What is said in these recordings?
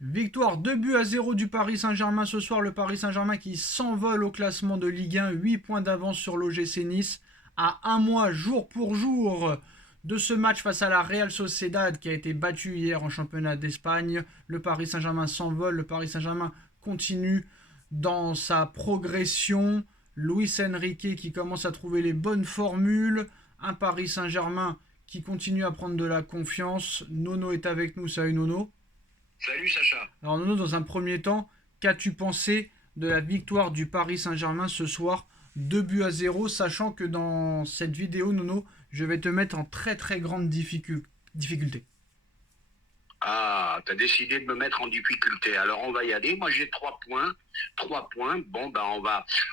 Victoire 2 buts à 0 du Paris Saint-Germain ce soir. Le Paris Saint-Germain qui s'envole au classement de Ligue 1. 8 points d'avance sur l'OGC Nice. À un mois, jour pour jour, de ce match face à la Real Sociedad qui a été battu hier en championnat d'Espagne. Le Paris Saint-Germain s'envole. Le Paris Saint-Germain continue dans sa progression. Luis Enrique qui commence à trouver les bonnes formules. Un Paris Saint-Germain qui continue à prendre de la confiance. Nono est avec nous. Salut Nono. Salut Sacha. Alors Nono, dans un premier temps, qu'as-tu pensé de la victoire du Paris Saint-Germain ce soir, 2 buts à 0, sachant que dans cette vidéo, Nono, je vais te mettre en très très grande difficulté. Ah, t'as décidé de me mettre en difficulté. Alors on va y aller. Moi j'ai 3 points. 3 points. Bon ben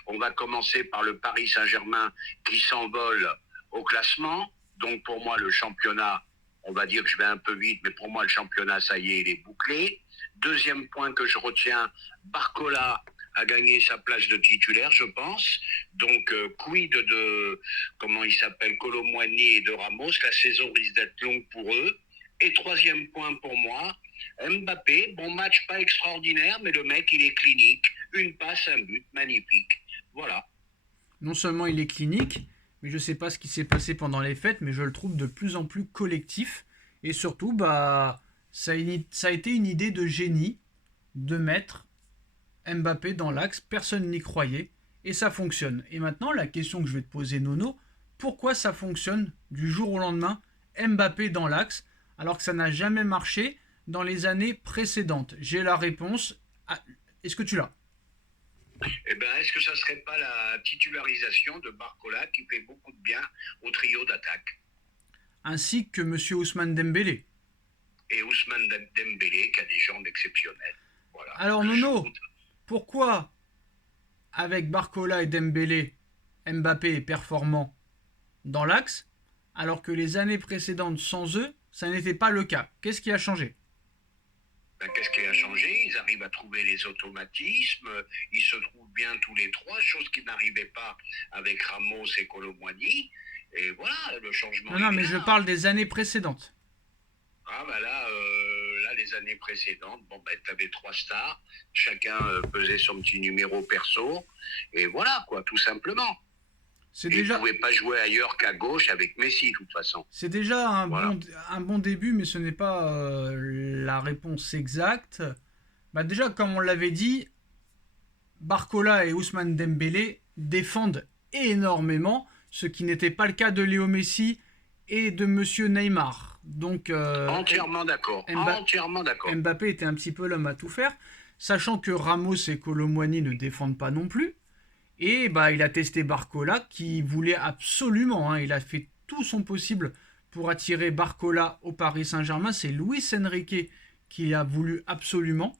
on va commencer par le Paris Saint-Germain qui s'envole au classement. Donc pour moi le championnat, on va dire que je vais un peu vite, mais pour moi le championnat ça y est, il est bouclé. Deuxième point que je retiens, Barcola a gagné sa place de titulaire, je pense. Donc, quid de, comment il s'appelle, Kolo Muani et de Ramos. La saison risque d'être longue pour eux. Et troisième point pour moi, Mbappé, bon match pas extraordinaire, mais le mec, il est clinique. Une passe, un but, magnifique. Voilà. Non seulement il est clinique, mais je ne sais pas ce qui s'est passé pendant les fêtes, mais je le trouve de plus en plus collectif. Et surtout, ça a été une idée de génie de mettre Mbappé dans l'axe, personne n'y croyait, et ça fonctionne. Et maintenant, la question que je vais te poser, Nono, pourquoi ça fonctionne du jour au lendemain, Mbappé dans l'axe, alors que ça n'a jamais marché dans les années précédentes? J'ai la réponse. Ah, est-ce que tu l'as? Eh ben, est-ce que ça serait pas la titularisation de Barcola qui fait beaucoup de bien au trio d'attaque? Ainsi que Monsieur Ousmane Dembélé. Et Ousmane Dembélé qui a des jambes exceptionnelles. Voilà. Alors Le Nono, shoot. pourquoi avec Barcola et Dembélé, Mbappé est performant dans l'axe, alors que les années précédentes sans eux, ça n'était pas le cas? Qu'est-ce qui a changé? Ben, qu'est-ce qui a changé? Ils arrivent à trouver les automatismes, ils se trouvent bien tous les trois, chose qu'ils n'arrivaient pas avec Ramos et Kolo Muani. Et voilà, le changement Non, non, il mais est je là. parle des années précédentes. Ah ben là, les années précédentes, bon ben t'avais trois stars, chacun pesait son petit numéro perso, et voilà quoi, tout simplement. C'est Et ils ne déjà, pouvaient pas jouer ailleurs qu'à gauche avec Messi, de toute façon. c'est déjà Voilà. un bon début, mais ce n'est pas la réponse exacte. Bah déjà, comme on l'avait dit, Barcola et Ousmane Dembélé défendent énormément, ce qui n'était pas le cas de Léo Messi et de Monsieur Neymar. Donc Entièrement d'accord, Mba- entièrement d'accord. Mbappé était un petit peu l'homme à tout faire, sachant que Ramos et Kolo Muani ne défendent pas non plus. Et bah, il a testé Barcola qui voulait absolument, hein, il a fait tout son possible pour attirer Barcola au Paris Saint-Germain. C'est Luis Enrique qui a voulu absolument.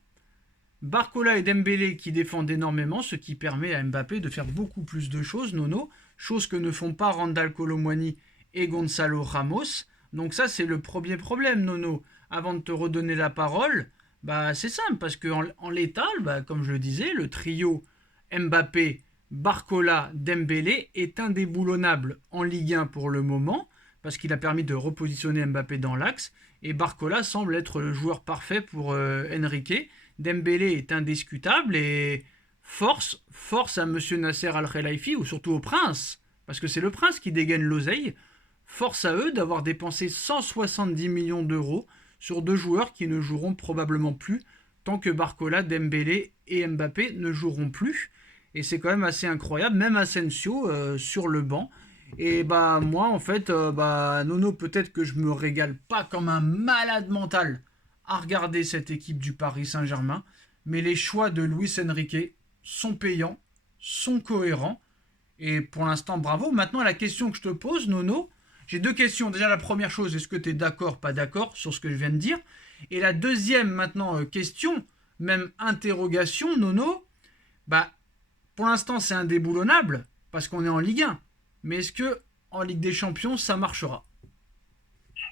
Barcola et Dembélé qui défendent énormément, ce qui permet à Mbappé de faire beaucoup plus de choses, Nono, chose que ne font pas Randal Kolo Muani et Gonzalo Ramos. Donc ça, c'est le premier problème, Nono. Avant de te redonner la parole, bah c'est simple, parce qu'en en l'état, bah, comme je le disais, le trio Mbappé, Barcola, Dembélé est indéboulonnable en Ligue 1 pour le moment, parce qu'il a permis de repositionner Mbappé dans l'axe, et Barcola semble être le joueur parfait pour Enrique. Dembélé est indiscutable et force à Monsieur Nasser Al-Khelaifi, ou surtout au Prince, parce que c'est le Prince qui dégaine l'oseille, force à eux d'avoir dépensé 170 millions d'euros sur deux joueurs qui ne joueront probablement plus tant que Barcola, Dembélé et Mbappé ne joueront plus. Et c'est quand même assez incroyable, même Asensio sur le banc. Et bah moi en fait, Nono, peut-être que je me régale pas comme un malade mental à regarder cette équipe du Paris Saint-Germain, mais les choix de Luis Enrique sont payants, sont cohérents, et pour l'instant bravo. Maintenant la question que je te pose, Nono, j'ai deux questions. Déjà la première chose, est-ce que tu es d'accord, pas d'accord sur ce que je viens de dire? Et la deuxième maintenant question, même interrogation, Nono, bah pour l'instant c'est indéboulonnable parce qu'on est en Ligue 1. Mais est-ce que en Ligue des Champions ça marchera?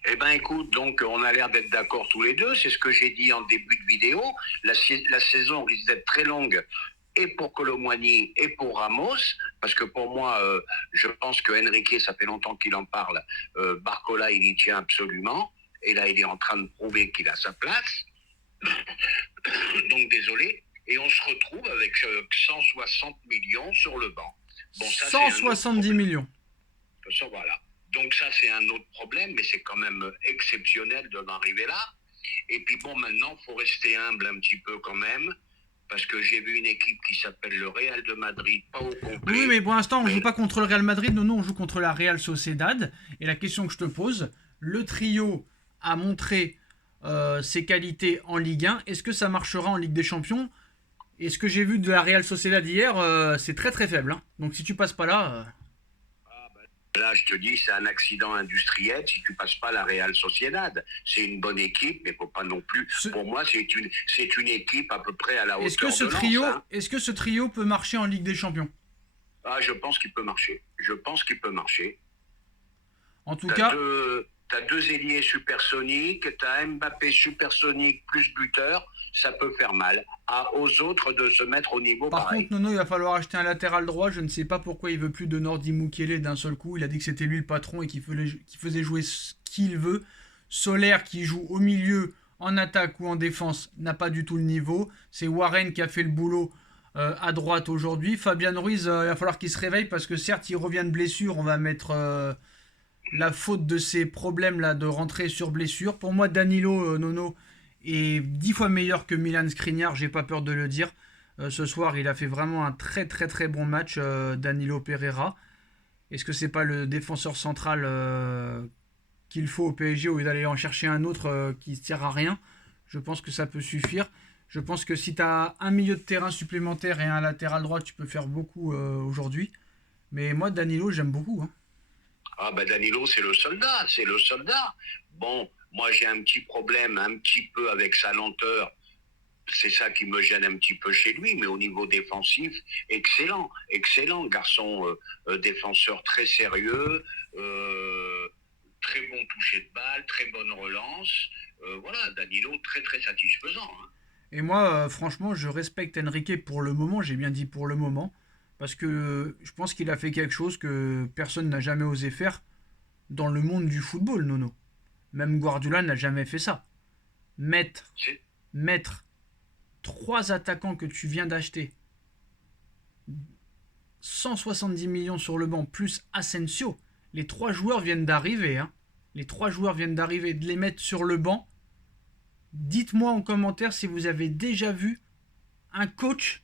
Eh ben écoute, donc on a l'air d'être d'accord tous les deux, c'est ce que j'ai dit en début de vidéo. La saison risque d'être très longue et pour Kolo Muani et pour Ramos, parce que pour moi, je pense que Enrique, ça fait longtemps qu'il en parle, Barcola, il y tient absolument, et là il est en train de prouver qu'il a sa place. Donc désolé. Et on se retrouve avec 160 millions sur le banc. Bon, ça, c'est un autre 170 problème. millions. Ça, voilà. Donc ça, c'est un autre problème, mais c'est quand même exceptionnel d'en arriver là. Et puis bon, maintenant, il faut rester humble un petit peu quand même, parce que j'ai vu une équipe qui s'appelle le Real de Madrid, pas au complet. Oui, mais pour l'instant, on Mais joue pas contre le Real Madrid, non, on joue contre la Real Sociedad. Et la question que je te pose, le trio a montré ses qualités en Ligue 1. Est-ce que ça marchera en Ligue des Champions? Et ce que j'ai vu de la Real Sociedad hier, c'est très très faible, hein. Donc si tu passes pas là, là, je te dis, c'est un accident industriel si tu passes pas la Real Sociedad. C'est une bonne équipe, mais faut pas non plus. Pour moi, c'est une équipe à peu près à la hauteur est-ce que ce de trio, Lens, hein. est-ce que ce trio peut marcher en Ligue des Champions? Ah, je pense qu'il peut marcher. Je pense qu'il peut marcher. En tout cas, T'as deux ailiers supersoniques, t'as Mbappé supersonique plus buteur, ça peut faire mal aux autres de se mettre au niveau par pareil. contre, Nono, il va falloir acheter un latéral droit. Je ne sais pas pourquoi il veut plus de Nordi Mukiele d'un seul coup. Il a dit que c'était lui le patron et qu'il faisait jouer ce qu'il veut. Solaire qui joue au milieu, en attaque ou en défense, n'a pas du tout le niveau. C'est Warren qui a fait le boulot à droite aujourd'hui. Fabian Ruiz, il va falloir qu'il se réveille parce que certes, il revient de blessure. On va mettre la faute de ses problèmes là de rentrer sur blessure. Pour moi, Danilo Nono est 10 fois meilleur que Milan Skriniar, j'ai pas peur de le dire. Ce soir, il a fait vraiment un très très très bon match, Danilo Pereira. Est-ce que c'est pas le défenseur central qu'il faut au PSG au lieu d'aller en chercher un autre qui ne sert à rien? Je pense que ça peut suffire. Je pense que si tu as un milieu de terrain supplémentaire et un latéral droit, tu peux faire beaucoup aujourd'hui. Mais moi, Danilo, j'aime beaucoup, hein. Ah ben Danilo, c'est le soldat, c'est le soldat. Bon, moi j'ai un petit problème un petit peu avec sa lenteur. C'est ça qui me gêne un petit peu chez lui, mais au niveau défensif, excellent, excellent garçon, défenseur très sérieux, très bon toucher de balle, très bonne relance. Voilà, Danilo très très satisfaisant, hein. Et moi, franchement, je respecte Enrique pour le moment, j'ai bien dit pour le moment, parce que je pense qu'il a fait quelque chose que personne n'a jamais osé faire dans le monde du football, Nono. Même Guardiola n'a jamais fait ça. Mettre, C'est- mettre trois attaquants que tu viens d'acheter, 170 millions sur le banc, plus Asensio, les trois joueurs viennent d'arriver, hein. Les trois joueurs viennent d'arriver, de les mettre sur le banc. Dites-moi en commentaire si vous avez déjà vu un coach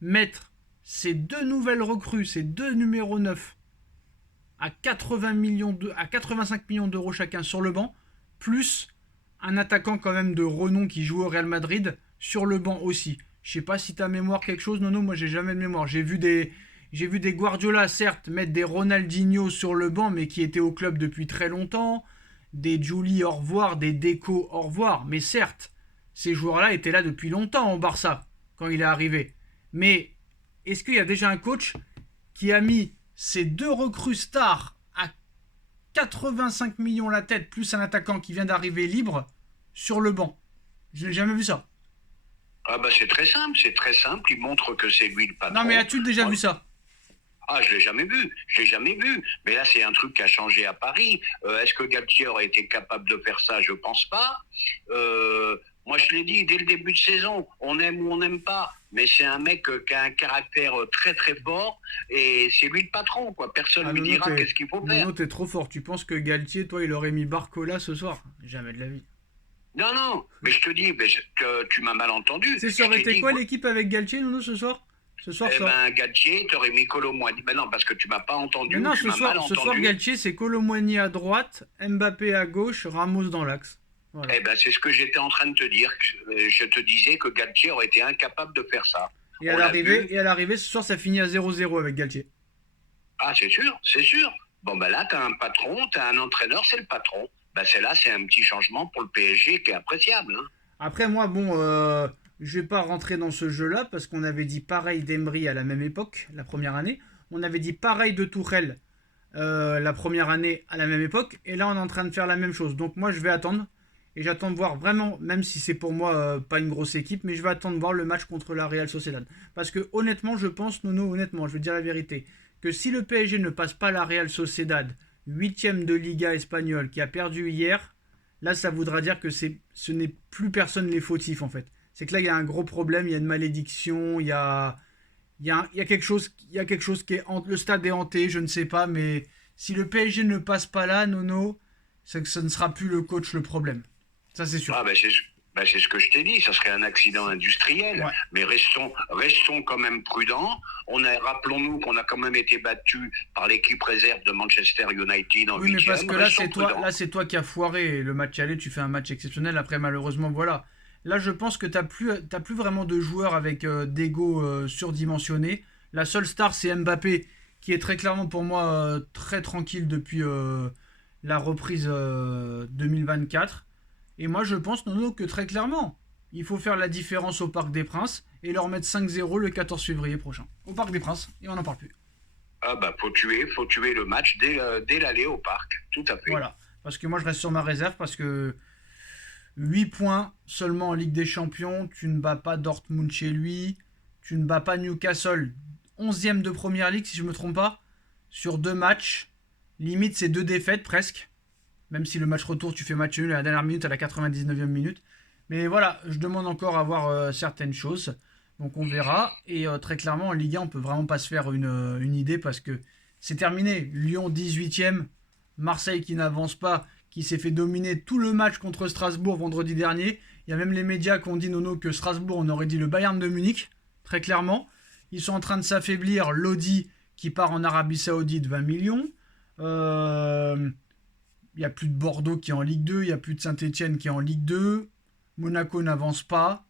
mettre ces deux nouvelles recrues, ces deux numéros 9 à 85 millions d'euros chacun sur le banc, plus un attaquant quand même de renom qui joue au Real Madrid sur le banc aussi. Je sais pas si t'as mémoire quelque chose, non, moi j'ai jamais de mémoire. J'ai vu des Guardiola, certes, mettre des Ronaldinho sur le banc, mais qui étaient au club depuis très longtemps. Des Juli au revoir, des Deco au revoir. Mais certes, ces joueurs-là étaient là depuis longtemps au Barça, quand il est arrivé. Mais est-ce qu'il y a déjà un coach qui a mis ces deux recrues stars à 85 millions la tête, plus un attaquant qui vient d'arriver libre, sur le banc? Je n'ai jamais vu ça. Ah bah c'est très simple, c'est très simple. Il montre que c'est lui le patron. Non mais as-tu déjà Moi, vu ça? ah, je l'ai jamais vu, je l'ai jamais vu. Mais là, c'est un truc qui a changé à Paris. Est-ce que Galtier aurait été capable de faire ça? Je pense pas. Moi, je l'ai dit dès le début de saison, on aime ou on n'aime pas. Mais c'est un mec qui a un caractère très très fort et c'est lui le patron, quoi. Personne Ah lui Nono, dira qu'est-ce qu'il faut faire. Nono, t'es trop fort. Tu penses que Galtier, toi, il aurait mis Barcola ce soir? Jamais de la vie. Non, non, mais je te dis, mais tu m'as mal entendu. C'est Je ça aurait t'ai été dit, quoi moi, l'équipe avec Galtier, Nono, ce soir? Ce soir, eh ça. ben, Galtier, t'aurais mis Colomboigny. Ben non, parce que tu m'as pas entendu, Mais non, tu m'as mal ce soir, entendu. Galtier, c'est Colomboigny à droite, Mbappé à gauche, Ramos dans l'axe. Voilà. Eh ben, c'est ce que j'étais en train de te dire. Je te disais que Galtier aurait été incapable de faire ça. Et On l'a vu. à l'arrivée, ce soir, ça finit à 0-0 avec Galtier. Ah, c'est sûr, c'est sûr. Bon, ben là, t'as un patron, t'as un entraîneur, c'est le patron. Ben, c'est un petit changement pour le PSG qui est appréciable, hein. Après, moi, bon, je vais pas rentrer dans ce jeu-là parce qu'on avait dit pareil d'Emery à la même époque, la première année. On avait dit pareil de Tourelle la première année à la même époque. Et là, on est en train de faire la même chose. Donc, moi, je vais attendre. Et j'attends de voir vraiment, même si c'est pour moi pas une grosse équipe, mais je vais attendre de voir le match contre la Real Sociedad. Parce que honnêtement, je pense, Nono, honnêtement, je veux dire la vérité, que si le PSG ne passe pas la Real Sociedad, 8ème de Liga espagnole, qui a perdu hier, là, ça voudra dire que ce n'est plus personne les fautifs, en fait. c'est que là, il y a un gros problème, il y a une malédiction, il y a quelque chose, il y a quelque chose qui est le stade est hanté, je ne sais pas, mais si le PSG ne passe pas là, Nono, c'est que ce ne sera plus le coach le problème. Ça, c'est sûr. Ah c'est ce que je t'ai dit, ça serait un accident industriel, Ouais. mais restons quand même prudents. Rappelons-nous qu'on a quand même été battus par l'équipe réserve de Manchester United en Oui, mais parce huitième. que Restons prudents. là, c'est toi qui as foiré le match aller. Tu fais un match exceptionnel. Après, malheureusement, voilà. Là, je pense que t'as plus vraiment de joueurs avec d'ego surdimensionné. La seule star, c'est Mbappé, qui est très clairement pour moi très tranquille depuis la reprise 2024. Et moi, je pense, Nono, que très clairement, il faut faire la différence au Parc des Princes et leur mettre 5-0 le 14 février prochain. Au Parc des Princes, et on n'en parle plus. Ah bah faut tuer le match dès l'aller au parc, tout à fait. Voilà. Parce que moi, je reste sur ma réserve parce que 8 points seulement en Ligue des Champions. Tu ne bats pas Dortmund chez lui. Tu ne bats pas Newcastle, 11e de Première Ligue, si je ne me trompe pas, sur 2 matchs. Limite, c'est 2 défaites presque. Même si le match retour, tu fais match nul à la dernière minute, à la 99e minute. Mais voilà, je demande encore à voir certaines choses. Donc on verra. Et très clairement, en Ligue 1, on peut vraiment pas se faire une idée parce que c'est terminé. Lyon 18e, Marseille qui n'avance pas, qui s'est fait dominer tout le match contre Strasbourg vendredi dernier. Il y a même les médias qui ont dit, Nono, que Strasbourg, on aurait dit le Bayern de Munich, très clairement. Ils sont en train de s'affaiblir. Lodi qui part en Arabie Saoudite, 20 millions. Il n'y a plus de Bordeaux qui est en Ligue 2, il n'y a plus de Saint-Etienne qui est en Ligue 2. Monaco n'avance pas.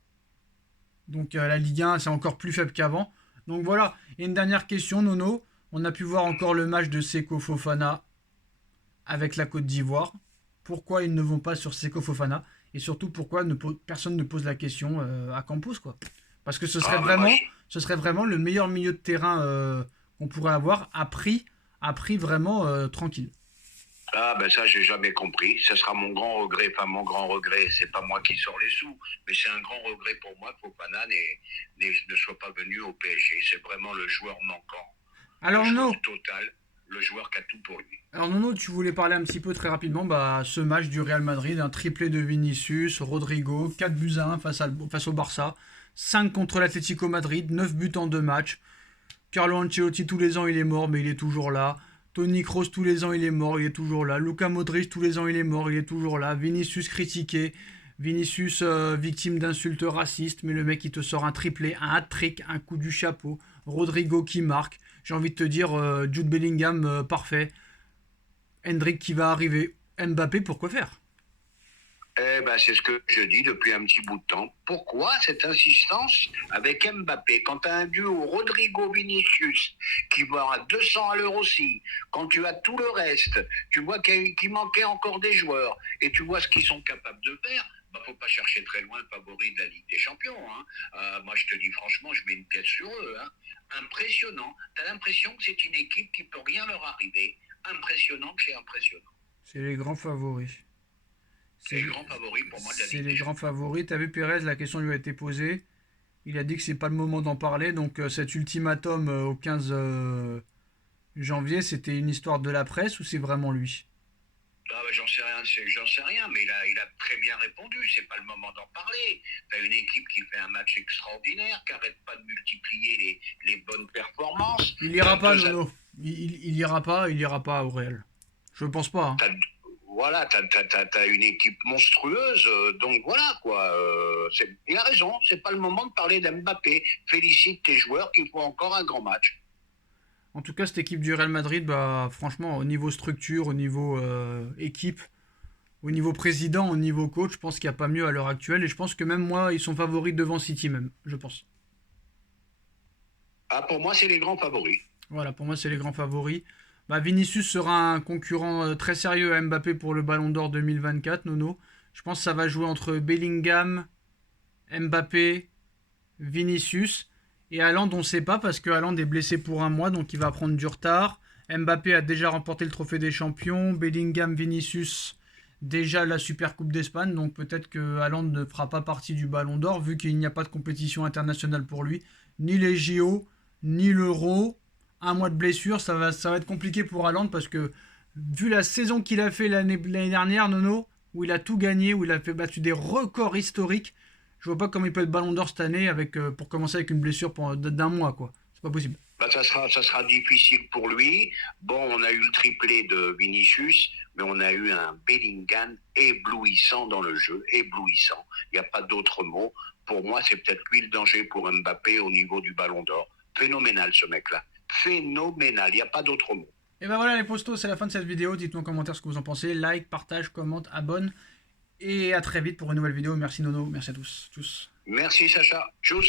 Donc la Ligue 1, c'est encore plus faible qu'avant. Donc voilà. Et une dernière question, Nono. On a pu voir encore le match de Seko Fofana avec la Côte d'Ivoire. Pourquoi ils ne vont pas sur Seko Fofana? Et surtout, pourquoi personne ne pose la question à Campos, quoi? Parce que ce serait vraiment le meilleur milieu de terrain qu'on pourrait avoir à prix vraiment tranquille. Ah ben ça j'ai jamais compris. Ce sera mon grand regret. Enfin mon grand regret, c'est pas moi qui sors les sous, mais c'est un grand regret pour moi que Fofana ne soit pas venu au PSG. C'est vraiment le joueur manquant, le Alors joueur non, total, le joueur qui a tout pour lui. Alors Nono, tu voulais parler un petit peu très rapidement ce match du Real Madrid, un triplé de Vinicius, Rodrigo, 4 buts à 1 face au Barça, 5 contre l'Atlético Madrid, 9 buts en 2 matchs. Carlo Ancelotti, tous les ans, il est mort, mais il est toujours là. Toni Kroos, tous les ans, il est mort, il est toujours là. Luka Modric, tous les ans, il est mort, il est toujours là. Vinicius critiqué. Vinicius victime d'insultes racistes, mais le mec, il te sort un triplé, un hat-trick, un coup du chapeau. Rodrigo qui marque. J'ai envie de te dire, Jude Bellingham, parfait. Hendrick qui va arriver. Mbappé, pourquoi faire? Eh ben, c'est ce que je dis depuis un petit bout de temps. Pourquoi cette insistance avec Mbappé? Quand tu as un duo Rodrigo-Vinicius qui va à 200 à l'heure aussi, quand tu as tout le reste, tu vois qu'il manquait encore des joueurs et tu vois ce qu'ils sont capables de faire, bah, faut pas chercher très loin le favori de la Ligue des Champions. Hein. Moi, je te dis franchement, je mets une pièce sur eux. Hein. Impressionnant. Tu as l'impression que c'est une équipe qui peut rien leur arriver. Impressionnant que c'est impressionnant. C'est les grands favoris. C'est les grands favoris pour moi de la C'est Ligue les des grands Champions. favoris. T'as vu Pérez, la question lui a été posée. Il a dit que c'est pas le moment d'en parler. Donc cet ultimatum au 15 janvier, c'était une histoire de la presse ou c'est vraiment lui? Ah, bah, j'en sais rien, mais il a très bien répondu. C'est pas le moment d'en parler. T'as une équipe qui fait un match extraordinaire, qui arrête pas de multiplier les bonnes performances. Il ira pas, Nono. Il ira pas au Real. Je pense pas. Hein. T'as, voilà, t'as une équipe monstrueuse, donc voilà quoi. Il a raison. C'est pas le moment de parler d'Mbappé. Félicite tes joueurs qui font encore un grand match. En tout cas, cette équipe du Real Madrid, bah, franchement, au niveau structure, au niveau équipe, au niveau président, au niveau coach, je pense qu'il n'y a pas mieux à l'heure actuelle. Et je pense que même moi, ils sont favoris devant City même, je pense. Ah, pour moi, c'est les grands favoris. Voilà, pour moi, c'est les grands favoris. Bah, Vinicius sera un concurrent très sérieux à Mbappé pour le Ballon d'Or 2024, Nono. Je pense que ça va jouer entre Bellingham, Mbappé, Vinicius. Et Haaland, on ne sait pas parce que Haaland est blessé pour un mois, donc il va prendre du retard. Mbappé a déjà remporté le trophée des champions. Bellingham, Vinicius, déjà la Super Coupe d'Espagne. Donc peut-être que Haaland ne fera pas partie du Ballon d'Or vu qu'il n'y a pas de compétition internationale pour lui. Ni les JO, ni l'Euro. Un mois de blessure, ça va être compliqué pour Haaland parce que vu la saison qu'il a fait l'année dernière, Nono, où il a tout gagné, où il a fait battu des records historiques, Je vois pas comment il peut être Ballon d'Or cette année avec, pour commencer avec une blessure d'un mois, quoi. C'est pas possible. Bah, ça sera difficile pour lui. Bon, on a eu le triplé de Vinicius, mais on a eu un Bellingham éblouissant dans le jeu, éblouissant. Il n'y a pas d'autre mot. Pour moi, c'est peut-être lui le danger pour Mbappé au niveau du Ballon d'Or. Phénoménal ce mec-là. Phénoménal, il n'y a pas d'autre mot. Et ben voilà les postos, c'est la fin de cette vidéo. Dites-nous en commentaire ce que vous en pensez. Like, partage, commente, abonne. Et à très vite pour une nouvelle vidéo. Merci Nono, merci à tous. Tous. Merci Sacha. Tchuss.